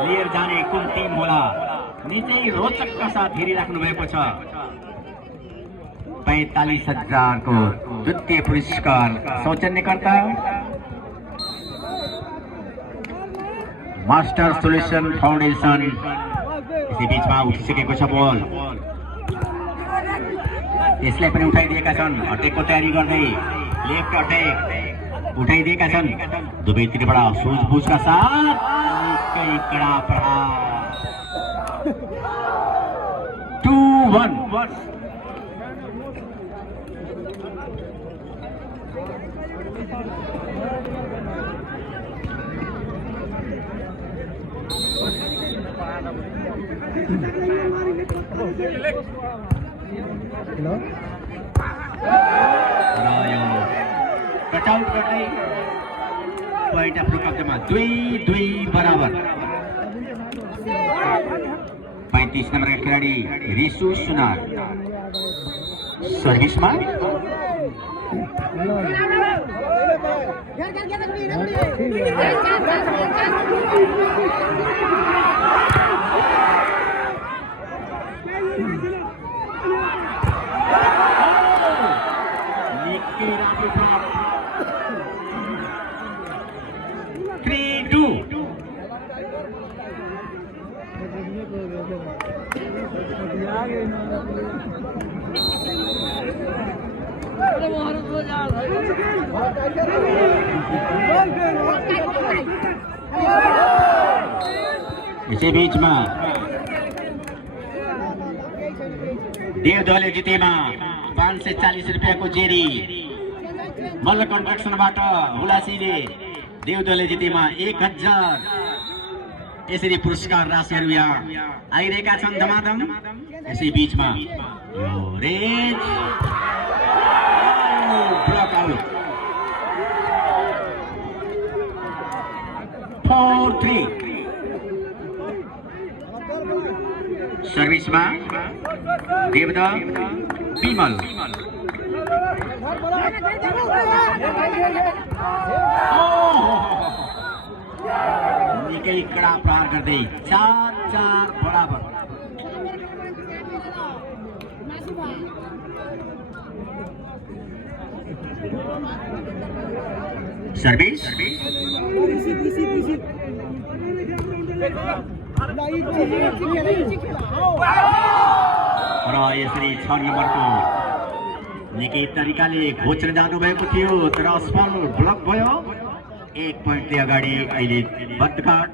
लिएर जाने कुन टिम होला निकै रोचकका साथ हेरिराख्नु भएको छ। 45,000 को द्वितीय पुरस्कार सौजन्यकर्ता मास्टर सोल्युसन फाउन्डेसन। यसै बीचमा उठिसकेको छ बल, यसलाई पनि उठाइदिएका छन्। अट्याकको तयारी गर्दै लेफ्ट अट्याक उठाइदिएका छन् दुवैतिरबाट सुझबुझका साथ। निकै कडा प्रहार 2-1। कटआउट गर्दै पोइन्ट आफ्नो कब्जामा 2-2 बराबर। 35 नम्बरका खेलाडी रिसु सुनार सर्भिसमा। निकै राम्रो 3-2। इसी बीच में देवदहले जितेमा 540 रुपैयाँ को जेरी मल्ल कन्स्ट्रक्सनबाट हुलासीले देवदहले जितेमा 1000 यसरी पुरस्कार राशिहरू यहाँ आइरहेका छन् धमाधम। यसै बीचमा रेज ब्लक आउट 4-3। सर्भिसमा देवदह विमल। निकै कडा प्रहार गर्दै 4-4 बराबर। सर्भिस र यसरी 6 नम्बरको निकै तरिकाले घोचेर जानुभएको थियो तर असफल ब्लक भयो। 1 पोइन्टले अगाडि अहिले बदघाट